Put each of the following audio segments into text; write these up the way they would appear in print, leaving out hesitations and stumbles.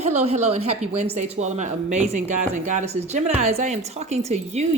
Hello, and happy Wednesday to all of my amazing gods and goddesses. Geminis, I am talking to you,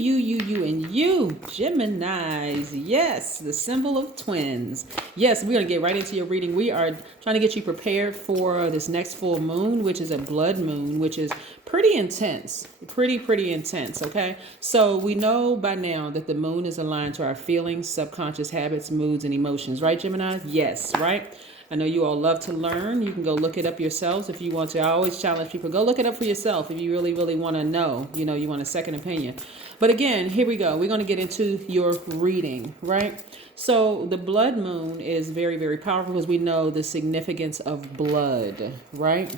and you. Geminis, yes, the symbol of twins. Yes, we're going to get right into your reading. We are trying to get you prepared for this next full moon, which is a blood moon, which is pretty intense, pretty intense, okay? So we know by now that the moon is aligned to our feelings, subconscious habits, moods, and emotions, right, Gemini? Yes, right? I know you all love to learn. You can go look it up yourselves if you want to. I always challenge people, go look it up for yourself if you really want to know, you want a second opinion. But again, here we go. We're going to get into your reading, right? So the blood moon is very powerful because we know the significance of blood, right?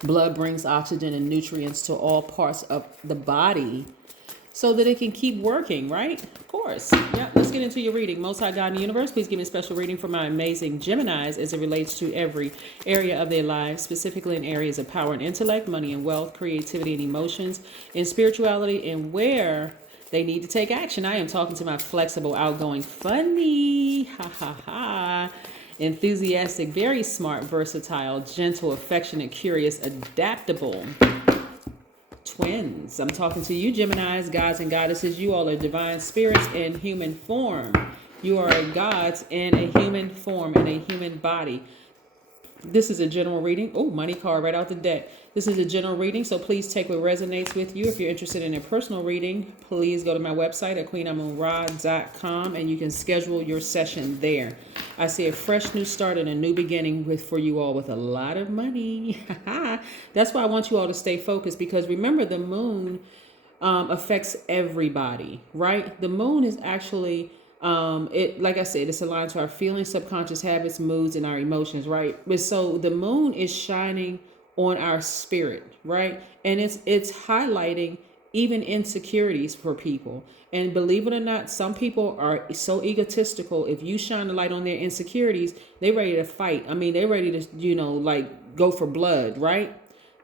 Blood brings oxygen and nutrients to all parts of the body so that it can keep working, right? Of course. Yeah, let's get into your reading. Most High God in the universe, please give me a special reading for my amazing Geminis as it relates to every area of their lives, specifically in areas of power and intellect, money and wealth, creativity and emotions, and spirituality, and where they need to take action. I am talking to my flexible, outgoing, funny, enthusiastic, very smart, versatile, gentle, affectionate, curious, adaptable twins. I'm talking to you, Geminis, gods and goddesses. You all are divine spirits in human form. You are gods in a human form, in a human body. This is a general reading. Oh, money card right out the deck. This is a general reading, so please take what resonates with you. If you're interested in a personal reading, please go to my website at queenamunra.com and you can schedule your session there. I see a fresh new start and a new beginning for you all with a lot of money. That's why I want you all to stay focused, because remember, the moon affects everybody, right? The moon is actually like I said, it's aligned to our feelings, subconscious habits, moods, and our emotions, right? But so the moon is shining on our spirit, right? And it's highlighting even insecurities for people. And believe it or not, some people are so egotistical. If you shine the light on their insecurities, they're ready to fight. I mean, they're ready to, like go for blood, right?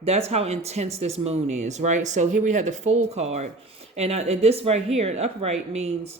That's how intense this moon is, right? So here we have the Fool card. And this right here, upright, means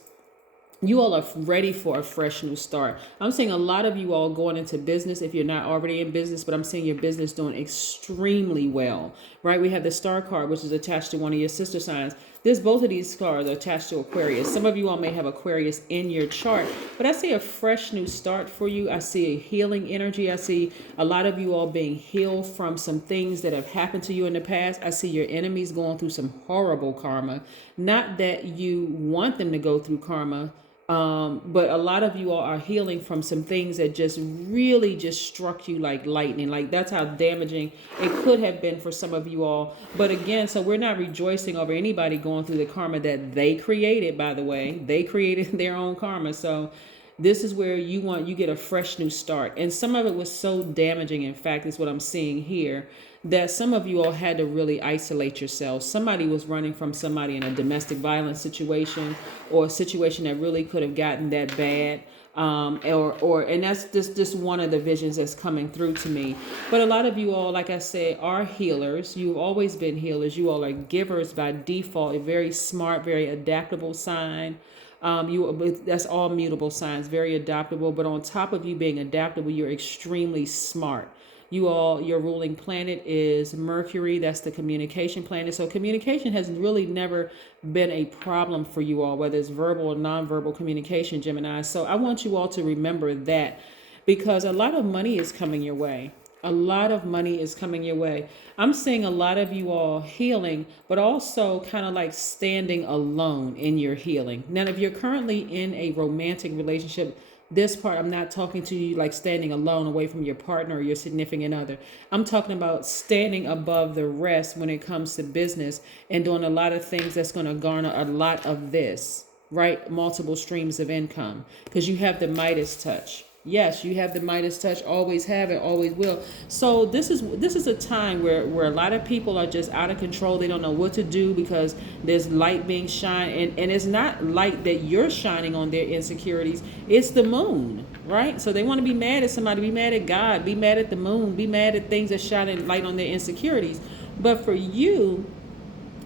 you all are ready for a fresh new start. I'm seeing a lot of you all going into business if you're not already in business, but I'm seeing your business doing extremely well, right? We have the Star card, which is attached to one of your sister signs. Both of these cards are attached to Aquarius. Some of you all may have Aquarius in your chart, but I see a fresh new start for you. I see a healing energy. I see a lot of you all being healed from some things that have happened to you in the past. I see your enemies going through some horrible karma. Not that you want them to go through karma, but a lot of you all are healing from some things that just really just struck you like lightning. Like that's how damaging it could have been for some of you all. But again, so we're not rejoicing over anybody going through the karma that they created, by the way. They created their own karma. So this is where you get a fresh new start. And some of it was so damaging, in fact, is what I'm seeing here, that some of you all had to really isolate yourselves. Somebody was running from somebody in a domestic violence situation, or a situation that really could have gotten that bad. And that's just one of the visions that's coming through to me. But a lot of you all, like I said, are healers. You've always been healers. You all are givers by default, a very smart, very adaptable sign. That's all mutable signs, very adaptable. But on top of you being adaptable, you're extremely smart. Your ruling planet is Mercury. That's the communication planet. So communication has really never been a problem for you all, whether it's verbal or nonverbal communication, Gemini. So I want you all to remember that, because a lot of money is coming your way. A lot of money is coming your way. I'm seeing a lot of you all healing, but also kind of like standing alone in your healing. Now, if you're currently in a romantic relationship, this part, I'm not talking to you like standing alone away from your partner or your significant other. I'm talking about standing above the rest when it comes to business and doing a lot of things that's going to garner a lot of this, right? Multiple streams of income, because you have the Midas touch. Yes, you have the Midas touch, always have it, always will. So this is a time where a lot of people are just out of control. They don't know what to do because there's light being shined. And it's not light that you're shining on their insecurities. It's the moon, right? So they want to be mad at somebody, be mad at God, be mad at the moon, be mad at things that shine light on their insecurities. But for you,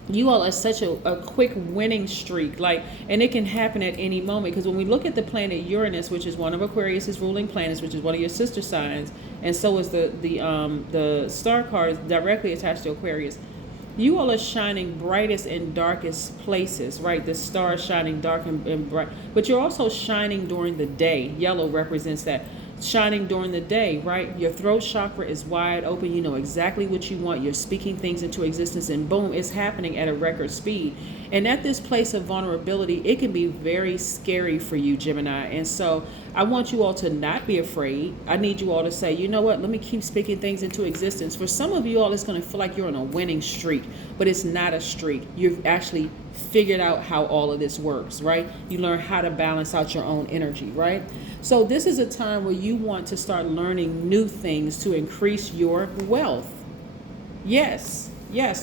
You all are such a quick winning streak, and it can happen at any moment. Because when we look at the planet Uranus, which is one of Aquarius's ruling planets, which is one of your sister signs, and so is the star card directly attached to Aquarius. You all are shining brightest and darkest places, right? The star is shining dark and bright, but you're also shining during the day. Yellow represents that. Shining during the day, right? Your throat chakra is wide open. You know exactly what you want. You're speaking things into existence, and boom, it's happening at a record speed. And at this place of vulnerability, it can be very scary for you, Gemini. And so I want you all to not be afraid. I need you all to say, you know what, let me keep speaking things into existence. For some of you all, it's going to feel like you're on a winning streak, but it's not a streak. You've actually figured out how all of this works, right? You learn how to balance out your own energy, right? So this is a time where you want to start learning new things to increase your wealth. Yes,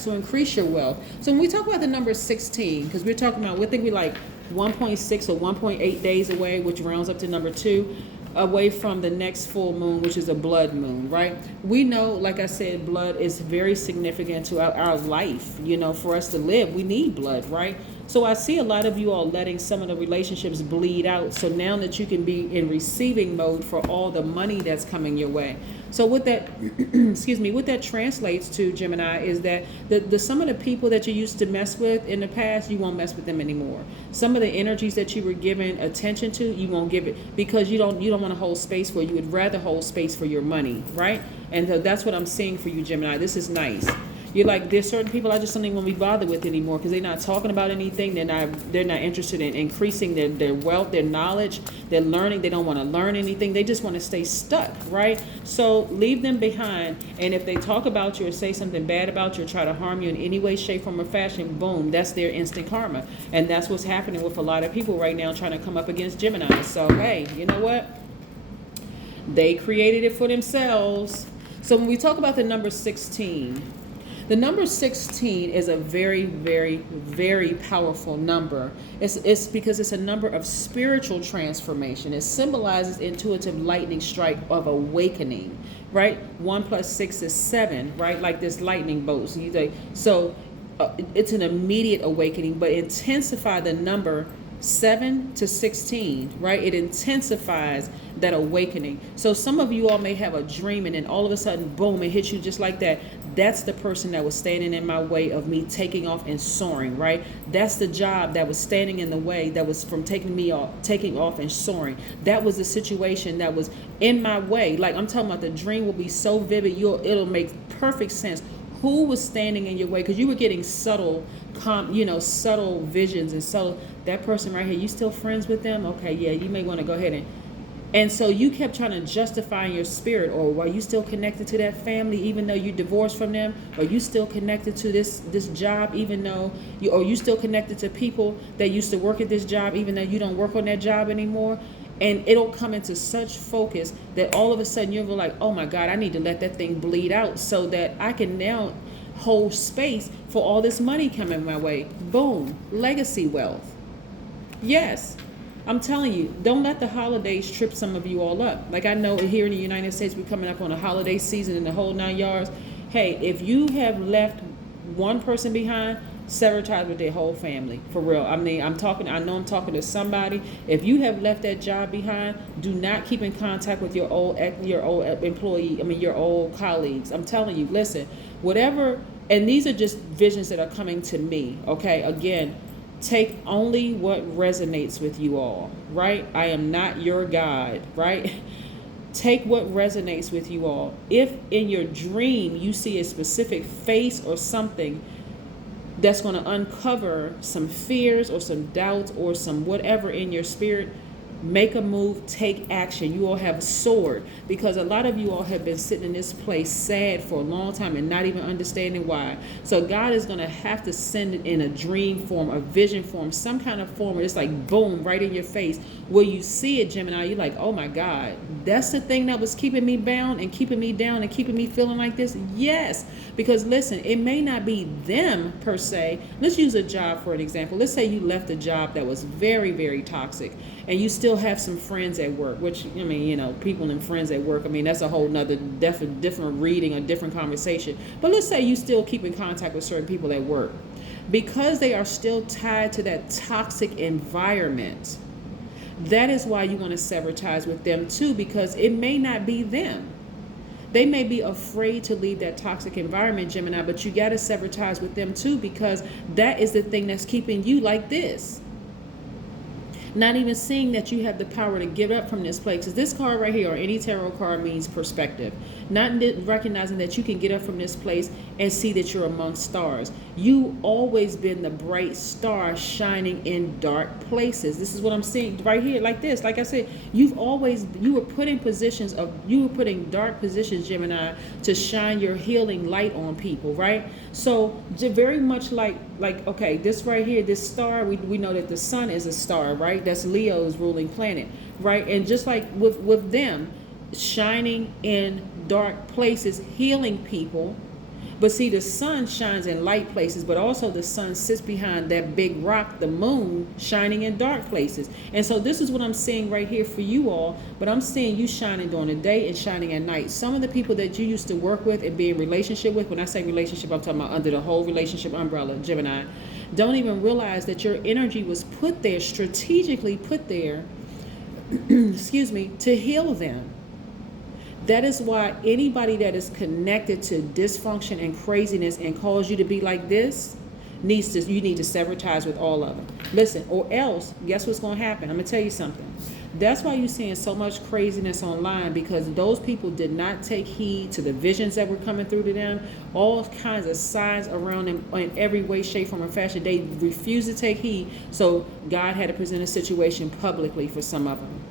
to increase your wealth. So when we talk about the number 16, because we're talking about, we think we like 1.6 or 1.8 days away, which rounds up to number 2, away from the next full moon, which is a blood moon, right? We know, like I said, blood is very significant to our life. You know, for us to live, we need blood, right? So I see a lot of you all letting some of the relationships bleed out. So now that you can be in receiving mode for all the money that's coming your way. So what that, what that translates to, Gemini, is that the some of the people that you used to mess with in the past, you won't mess with them anymore. Some of the energies that you were giving attention to, you won't give it, because you don't want to hold space for it. You would rather hold space for your money, right? And so that's what I'm seeing for you, Gemini. This is nice. You're like, there's certain people I just don't even want to be bothered with anymore, because they're not talking about anything. They're not interested in increasing their wealth, their knowledge, their learning. They don't want to learn anything. They just want to stay stuck, right? So leave them behind. And if they talk about you or say something bad about you or try to harm you in any way, shape, form, or fashion, boom, that's their instant karma. And that's what's happening with a lot of people right now trying to come up against Gemini. So, hey, you know what? They created it for themselves. So when we talk about the number 16, the number 16 is a very, very, very powerful number. It's because it's a number of spiritual transformation. It symbolizes intuitive lightning strike of awakening, right? 1 + 6 is 7, right? Like this lightning bolt. So it's an immediate awakening, but intensify the number 7 to 16, right? It intensifies that awakening. So some of you all may have a dream, and then all of a sudden, boom, it hits you just like that. That's the person that was standing in my way of me taking off and soaring, right? That's the job that was standing in the way, that was from taking off and soaring. That was the situation that was in my way. Like I'm talking about, the dream will be so vivid, it'll make perfect sense. Who was standing in your way? Because you were getting subtle visions and subtle. That person right here, you still friends with them? Okay, yeah, you may want to go ahead and so you kept trying to justify in your spirit, or were you still connected to that family even though you divorced from them? Are you still connected to this job even though you still connected to people that used to work at this job even though you don't work on that job anymore? And it'll come into such focus that all of a sudden you'll be like, oh my God, I need to let that thing bleed out so that I can now hold space for all this money coming my way. Boom, legacy wealth. Yes, I'm telling you, don't let the holidays trip some of you all up. Like I know here in the United States, we're coming up on a holiday season and the whole 9 yards. Hey, if you have left one person behind, sever ties with their whole family, for real. I mean, I know I'm talking to somebody. If you have left that job behind, do not keep in contact with your old employee, your old colleagues. I'm telling you, listen, whatever, and these are just visions that are coming to me, okay? Again, take only what resonates with you all, right? I am not your guide, right? Take what resonates with you all. If in your dream you see a specific face or something that's going to uncover some fears or some doubts or some whatever in your spirit, make a move, take action. You all have soared, because a lot of you all have been sitting in this place sad for a long time and not even understanding why. So God is going to have to send it in a dream form, a vision form, some kind of form where it's like boom, right in your face. Where you see it, Gemini, you're like, oh my God, that's the thing that was keeping me bound and keeping me down and keeping me feeling like this? Yes, because listen, it may not be them per se. Let's use a job for an example. Let's say you left a job that was very, very toxic, and you still have some friends at work, which, people and friends at work, that's a whole nother different reading, a different conversation. But let's say you still keep in contact with certain people at work. Because they are still tied to that toxic environment, that is why you want to sever ties with them too, because it may not be them. They may be afraid to leave that toxic environment, Gemini, but you got to sever ties with them too, because that is the thing that's keeping you like this. Not even seeing that you have the power to get up from this place. Because this card right here, or any tarot card, means perspective. Not recognizing that you can get up from this place and see that you're amongst stars. You always been the bright star shining in dark places. This is what I'm seeing right here, like this. Like I said, you were put in positions of, you were put in dark positions, Gemini, to shine your healing light on people, right? So very much like okay, this right here, this star, we know that the sun is a star, right? That's Leo's ruling planet, right? And just like with them, shining in dark places, healing people. But see, the sun shines in light places, but also the sun sits behind that big rock, the moon, shining in dark places. And so this is what I'm seeing right here for you all, but I'm seeing you shining during the day and shining at night. Some of the people that you used to work with and be in relationship with, when I say relationship, I'm talking about under the whole relationship umbrella, Gemini, don't even realize that your energy was put there, strategically put there, excuse me, to heal them. That is why anybody that is connected to dysfunction and craziness and calls you to be like this, you need to sever ties with all of them. Listen, or else, guess what's going to happen? I'm going to tell you something. That's why you're seeing so much craziness online, because those people did not take heed to the visions that were coming through to them. All kinds of signs around them in every way, shape, form, or fashion. They refused to take heed, so God had to present a situation publicly for some of them.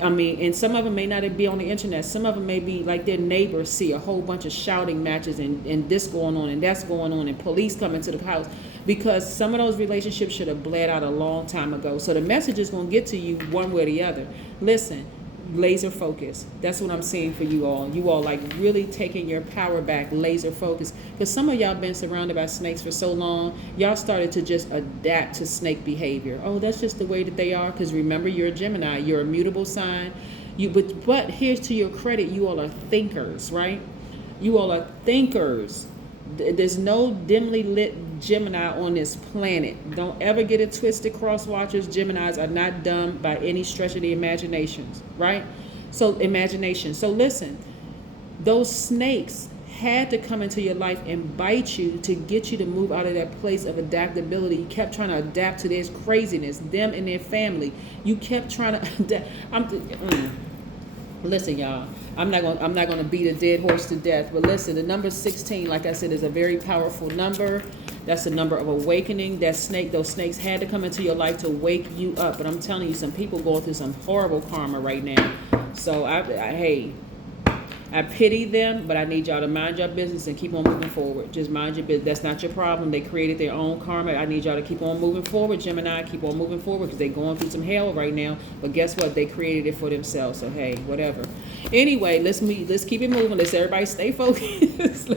I mean, and some of them may not be on the internet. Some of them may be like their neighbors see a whole bunch of shouting matches and this going on and that's going on and police coming to the house, because some of those relationships should have bled out a long time ago. So the message is going to get to you one way or the other. Listen, laser focus. That's what I'm seeing for you all. You all like really taking your power back, laser focus. Because some of y'all been surrounded by snakes for so long, y'all started to just adapt to snake behavior. Oh, that's just the way that they are. Because remember, you're a Gemini. You're a mutable sign. But here's to your credit, you all are thinkers, right? You all are thinkers. There's no dimly lit Gemini on this planet. Don't ever get it twisted, cross watchers. Geminis are not dumb by any stretch of the imaginations, right? So imagination. So listen, those snakes had to come into your life and bite you to get you to move out of that place of adaptability. You kept trying to adapt to this craziness, them and their family. You kept trying to adapt. Listen, y'all, I'm not going to beat a dead horse to death, but listen, the number 16, like I said, is a very powerful number. That's the number of awakening. Those snakes had to come into your life to wake you up. But I'm telling you, some people going through some horrible karma right now. So I pity them, but I need y'all to mind your business and keep on moving forward. Just mind your business. That's not your problem. They created their own karma. I need y'all to keep on moving forward, Gemini. Keep on moving forward, because they're going through some hell right now. But guess what? They created it for themselves. So hey, whatever. Anyway, let's keep it moving. Let's everybody stay focused.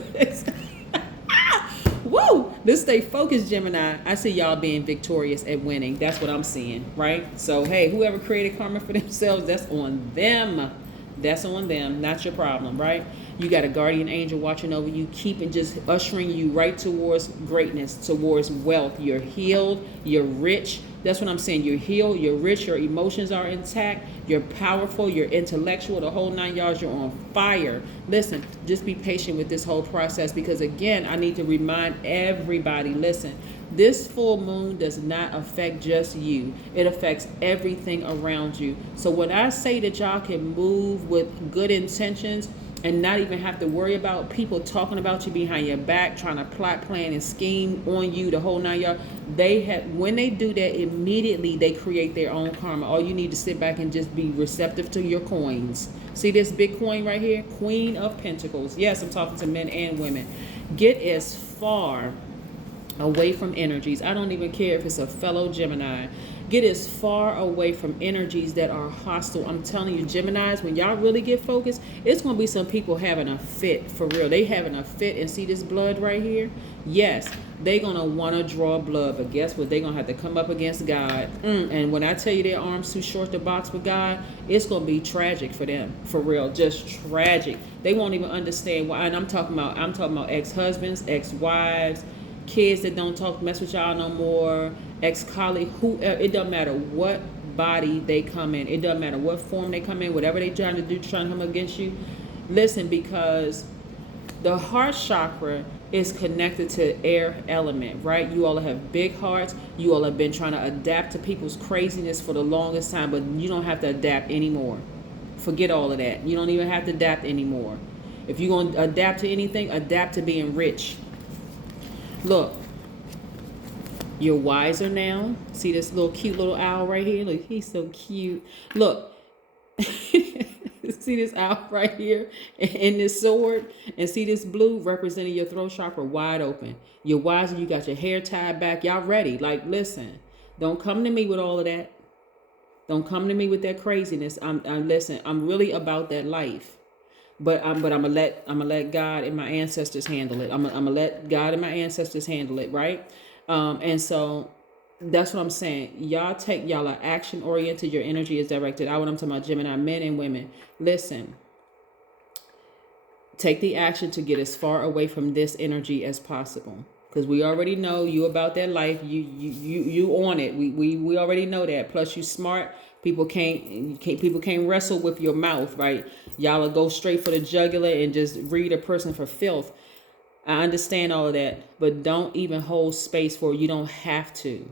Woo! Let's stay focused, Gemini. I see y'all being victorious and winning. That's what I'm seeing, right? So hey, whoever created karma for themselves, that's on them. That's on them, not your problem, right? You got a guardian angel watching over you, keeping just ushering you right towards greatness, towards wealth. You're healed, you're rich. That's what I'm saying. You're healed, you're rich, your emotions are intact, you're powerful, you're intellectual, the whole 9 yards, you're on fire. Listen, just be patient with this whole process, because again, I need to remind everybody, listen, this full moon does not affect just you. It affects everything around you. So when I say that y'all can move with good intentions and not even have to worry about people talking about you behind your back, trying to plot, plan, and scheme on you, the whole 9 yards, when they do that, immediately they create their own karma. All you need to sit back and just be receptive to your coins. See this big coin right here? Queen of Pentacles. Yes, I'm talking to men and women. Get as far away from energies. I don't even care if it's a fellow Gemini. Get as far away from energies that are hostile. I'm telling you, Geminis, when y'all really get focused, it's going to be some people having a fit for real. They having a fit, and see this blood right here? Yes, they going to want to draw blood, but guess what? They're going to have to come up against God. And when I tell you their arms too short to box with God, it's going to be tragic for them, for real, just tragic. They won't even understand why. And I'm talking about ex-husbands, ex-wives, kids that don't talk, mess with y'all no more, ex-colleague, who, it doesn't matter what body they come in. It doesn't matter what form they come in, whatever they trying to do, trying to come against you. Listen, because the heart chakra is connected to air element, right? You all have big hearts. You all have been trying to adapt to people's craziness for the longest time, but you don't have to adapt anymore. Forget all of that. You don't even have to adapt anymore. If you're going to adapt to anything, adapt to being rich. Look, you're wiser now. See this little cute little owl right here? Look, he's so cute. Look. See this owl right here and this sword, and see this blue representing your throat chakra wide open. You're wiser. You got your hair tied back. Y'all ready. Like, listen, don't come to me with all of that. Don't come to me with that craziness. Listen, I'm really about that life. But I'm gonna let God and my ancestors handle it. I'm gonna let God and my ancestors handle it, right? And so that's what I'm saying. Y'all are action oriented. Your energy is directed out. When I'm talking about Gemini men and women, listen. Take the action to get as far away from this energy as possible. Because we already know you about that life. You on it. We already know that. Plus you smart. People can't wrestle with your mouth, right? Y'all will go straight for the jugular and just read a person for filth. I understand all of that, but don't even hold space for it. You don't have to.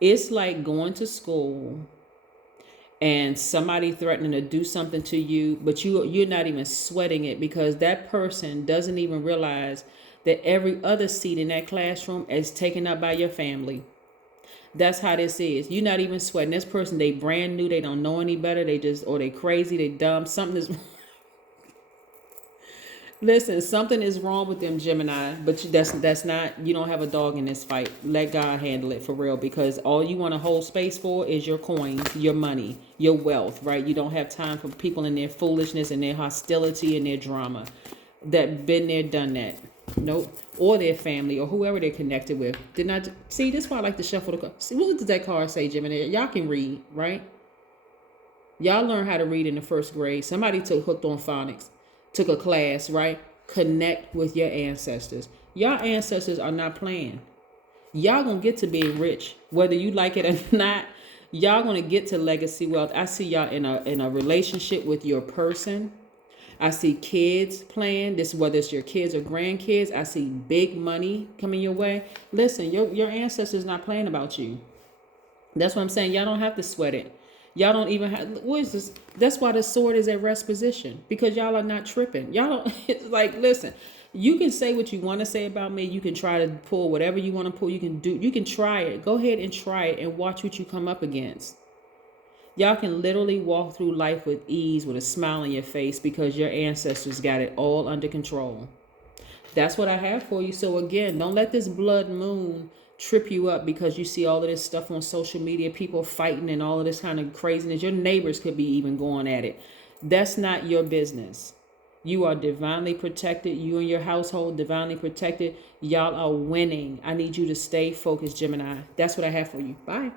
It's like going to school and somebody threatening to do something to you, but you're not even sweating it because that person doesn't even realize that every other seat in that classroom is taken up by your family. That's how this is. You're not even sweating. This person, they brand new. They don't know any better. Or they crazy. They dumb. Something is Listen, something is wrong with them, Gemini, but that's not, you don't have a dog in this fight. Let God handle it for real, because all you want to hold space for is your coins, your money, your wealth, right? You don't have time for people and their foolishness and their hostility and their drama. That been there, done that. Nope. Or their family or whoever they're connected with. Did not see, this is why I like to shuffle the card. See, what does that card say, Gemini? Y'all can read, right? Y'all learn how to read in the first grade. Somebody took hooked on phonics. Took a class, right? Connect with your ancestors. Your ancestors are not playing. Y'all gonna get to being rich, whether you like it or not. Y'all gonna get to legacy wealth. I see y'all in a relationship with your person. I see kids playing this, whether it's your kids or grandkids. I see big money coming your way. Listen, your ancestors not playing about you. That's what I'm saying. Y'all don't have to sweat it. Y'all don't even have, what is this? That's why the sword is at rest position, because y'all are not tripping. Y'all don't, it's like, listen, you can say what you want to say about me. You can try to pull whatever you want to pull. You can try it. Go ahead and try it and watch what you come up against. Y'all can literally walk through life with ease, with a smile on your face, because your ancestors got it all under control. That's what I have for you. So again, don't let this blood moon trip you up because you see all of this stuff on social media, people fighting and all of this kind of craziness. Your neighbors could be even going at it. That's not your business. You are divinely protected. You and your household divinely protected. Y'all are winning. I need you to stay focused, Gemini. That's what I have for you. Bye.